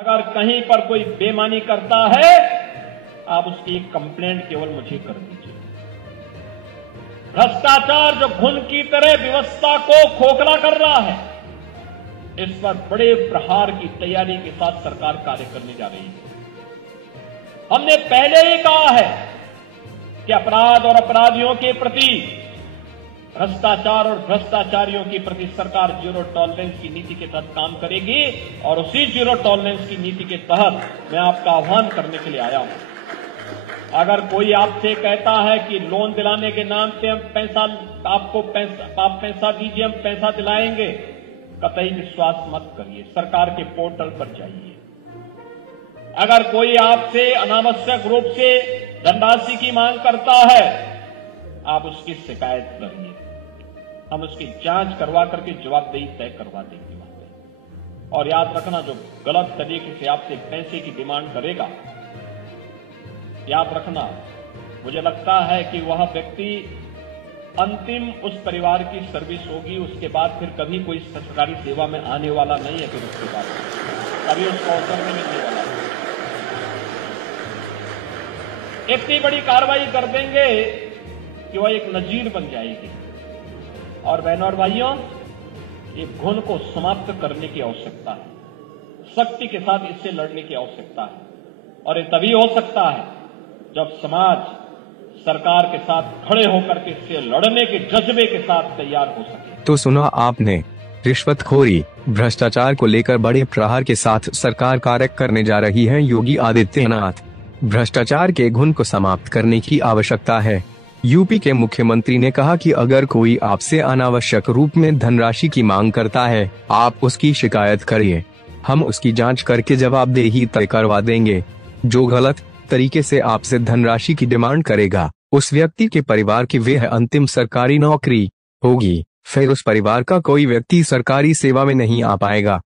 अगर कहीं पर कोई बेईमानी करता है, आप उसकी एक कंप्लेंट केवल मुझे कर दीजिए। भ्रष्टाचार जो घुन की तरह व्यवस्था को खोखला कर रहा है, इस पर बड़े प्रहार की तैयारी के साथ सरकार कार्य करने जा रही है। हमने पहले ही कहा है कि अपराध और अपराधियों के प्रति, भ्रष्टाचार और भ्रष्टाचारियों के प्रति सरकार जीरो टॉलरेंस की नीति के तहत काम करेगी और उसी जीरो टॉलरेंस की नीति के तहत मैं आपका आह्वान करने के लिए आया हूं। अगर कोई आपसे कहता है कि लोन दिलाने के नाम पे हम आप पैसा दीजिए, हम पैसा दिलाएंगे, कतई विश्वास मत करिए। सरकार के पोर्टल पर जाइए। अगर कोई आपसे अनावश्यक रूप से धनराशि की मांग करता है, आप उसकी शिकायत करिए। हम उसकी जांच करवा करके जवाबदेही तय करवा देंगे वहां पे। और याद रखना, जो गलत तरीके से आपसे पैसे की डिमांड करेगा, याद रखना, मुझे लगता है कि वह व्यक्ति अंतिम उस परिवार की सर्विस होगी, उसके बाद फिर कभी कोई सरकारी सेवा में आने वाला नहीं है। फिर उसके बाद कभी उसको अवसर नहीं मिलने वाला। इतनी बड़ी कार्रवाई कर देंगे कि वह एक नजीर बन जाएगी। और बहनों और भाइयों, ये घुन को समाप्त करने की आवश्यकता है। शक्ति के साथ इससे लड़ने की आवश्यकता है। और ये तभी हो सकता है जब समाज सरकार के साथ खड़े होकर के इससे लड़ने के जज्बे के साथ तैयार हो सके। तो सुना आपने, रिश्वतखोरी, भ्रष्टाचार को लेकर बड़े प्रहार के साथ सरकार कार्य करने जा रही है योगी आदित्यनाथ। भ्रष्टाचार के घुन को समाप्त करने की आवश्यकता है। यूपी के मुख्यमंत्री ने कहा कि अगर कोई आपसे अनावश्यक रूप में धनराशि की मांग करता है, आप उसकी शिकायत करिए। हम उसकी जांच करके जवाबदेही तय करवा देंगे। जो गलत तरीके से आपसे धनराशि की डिमांड करेगा, उस व्यक्ति के परिवार की वह अंतिम सरकारी नौकरी होगी। फिर उस परिवार का कोई व्यक्ति सरकारी सेवा में नहीं आ पाएगा।